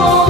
Oh.